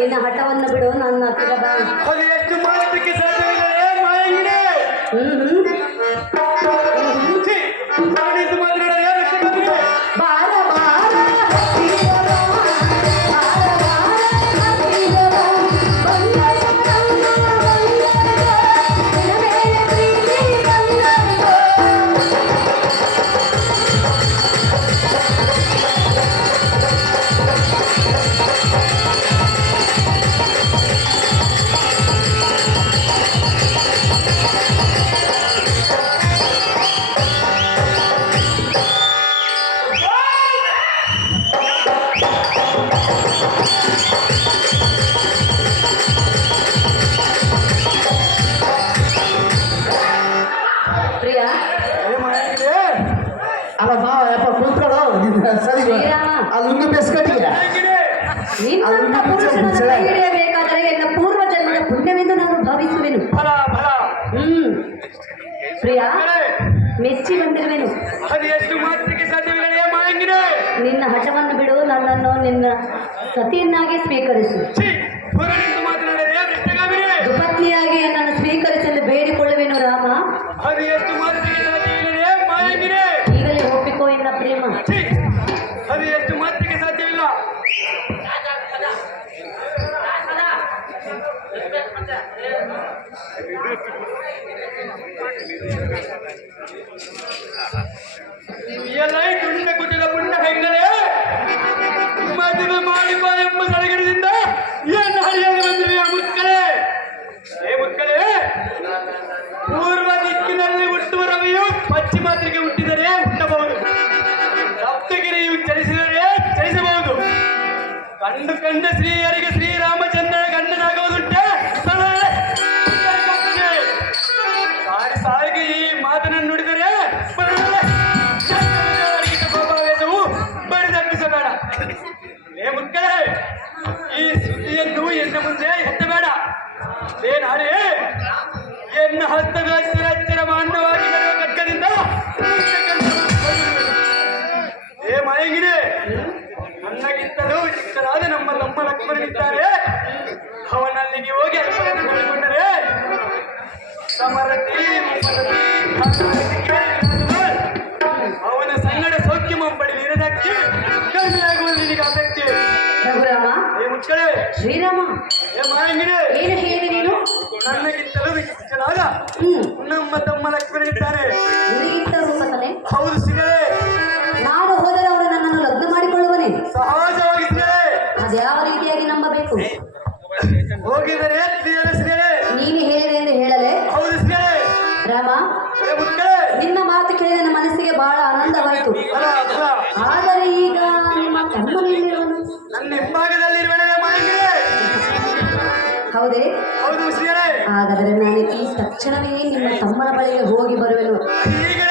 ನಿನ್ನ ಹಠವನ್ನು ಬಿಡು, ನನ್ನ ಹತ್ತಿರ ಬಾ. ಅದು ಎಷ್ಟು ಮಾಡಲಿಕ್ಕೆ ಸಾಧ್ಯವಿಲ್ಲ ಮಾಯಂಗಿನಿ. ಬೇಕಾದರೆ ಎಲ್ಲ ಪೂರ್ವ ಜನ್ಮದ ಪುಣ್ಯವೆಂದು ನಾನು ಭಾವಿಸುವೆನು. ಪ್ರಿಯ, ಮೆಚ್ಚಿ ಬಂದಿರುವೆನು. ನಿನ್ನ ಹಠವನ್ನು ಬಿಡು, ನನ್ನನ್ನು ನಿನ್ನ ಸತಿಯನ್ನಾಗಿ ಸ್ವೀಕರಿಸು. ದುಪತ್ನಿಯಾಗಿ ನನ್ನನ್ನು ಸ್ವೀಕರಿಸಲು ಬೇಡಿಕೊಳ್ಳುವೆನು ರಾಮ. ಈಗಲೇ ಒಪ್ಪಿಕೋ ಎನ್ನ ಪ್ರೇಮ. ಅದು ಎಷ್ಟು ಮಾತಿಗೆ ಸಾಧ್ಯವಿಲ್ಲ. ಎಲ್ಲ ತುಂಡ ಕುಟದ ಪುಣ್ಯ ಹೆಂಗಲೇ ಮದುವೆ ಮಾಡಿಪ ಎಂಬ ಸಲಗಡದಿಂದ ಏನು ಹರಿಯಲ್ಲಿ ಬಂದಿವೆ ಮುಕ್ಕಳೇ. ಮುಕ್ಕಳೇ, ಪೂರ್ವ ದಿಕ್ಕಿನಲ್ಲಿ ಹುಟ್ಟುವ ರವಿಯು ಪಶ್ಚಿಮ ದಿಕ್ಕಿಗೆ ಹುಟ್ಟಿದರೆ ಹುಟ್ಟಬಹುದು, ಸಪ್ತಗಿರಿಯು ಚಲಿಸಿದರೆ ಚಲಿಸಬಹುದು. ಕಂಡು ಕಂಡ ಶ್ರೀಯರಿಗೆ ಶ್ರೀರಾಮಚಂದ್ರ ಗಂಡನಾಗುವುದುಂಟೆ. ಸಾರಿ ಸಾರಿಗೆ ಈ ಮಾತನ್ನು ನುಡಿದರೆ ಕೋಪಾವೇಶವು ಬಡಿದಪ್ಪಿಸಬೇಡ. ಮುಕ್ಕಳೇ, ಈ ಸುದ್ದಿಯನ್ನು ಎನ್ನ ಮುಂದೆ ಎತ್ತಬೇಡ. ನಾಳೆ ಎನ್ನ ಹಸ್ತದ ಹತ್ತಿರ ಮಾನ್ಯವಾಗಿ ಬರುವ ಖಡ್ಗದಿಂದ ಮಾಯಂಗಿನಿ, ನನ್ನಗಿಂತಲೂ ಚಿಕ್ಕರಾದ ನಮ್ಮ ಲಕ್ಷ್ಮಣನಿದ್ದಾರೆ. ಅವನಲ್ಲಿಗೆ ಹೋಗಿ ಅಲ್ಪವನ್ನು ನೋಡಿಕೊಂಡರೆ ಸಮರತಿ ಅವನ ಸಂಗಡ ಸೌಖ್ಯಮ ಪಡೆದಿರದಕ್ಕೆ ಕಡಿಮೆಯಾಗುವುದು ನಿನಗೆ ಆಸಕ್ತಿ. ಮುಚ್ಚಳೆ ಶ್ರೀರಾಮ, ಮಾಯಂಗಿನಿ, ಏನು ಹೇಳಿದೆ ನೀನು? ನನ್ನಗಿಂತಲೂ ಚಿಕ್ಕರಾದ ನಮ್ಮ ತಮ್ಮ ಲಕ್ಷ್ಮಣನಿದ್ದಾರೆ. ಹೌದು ಸಿಗಲೇ. ನಾನು ಹೋದರೆ ಅವರು ನನ್ನನ್ನು ಲಗ್ನ ಮಾಡಿಕೊಳ್ಳುವನೇ? ಸಹಜವಾಗಿ ಸಿಗಲೇ. ಅದ್ಯಾವ ರೀತಿಯಾಗಿ ನಂಬಬೇಕು? ಹೋಗಿದರೆ ನೀನು ಹೇಳಿದೆ ಎಂದು ಹೇಳಲೇ? ಹೌದು ಸಿಗಲೇ. ರಾಮ, ನಿನ್ನ ಮಾತು ಕೇಳಿ ನನ್ನ ಮನಸ್ಸಿಗೆ ಬಹಳ ಆನಂದವಾಯಿತು. ಆದರೆ ಈಗ ನಿಮ್ಮ ತಮ್ಮನಿರುವನು ನನ್ನ ಹಿಂಭಾಗದಲ್ಲಿರುವನೇ ಮಾಯಂಗಿನಿ. ಹೌದೇ? ಹೌದು ಸಿಗಲೇ. ಹಾಗಾದರೆ ನಾನು ಈ ತಕ್ಷಣವೇ ನಿಮ್ಮ ತಮ್ಮನ ಬಳಿಗೆ ಹೋಗಿ ಬರುವೆನು. ಈಗ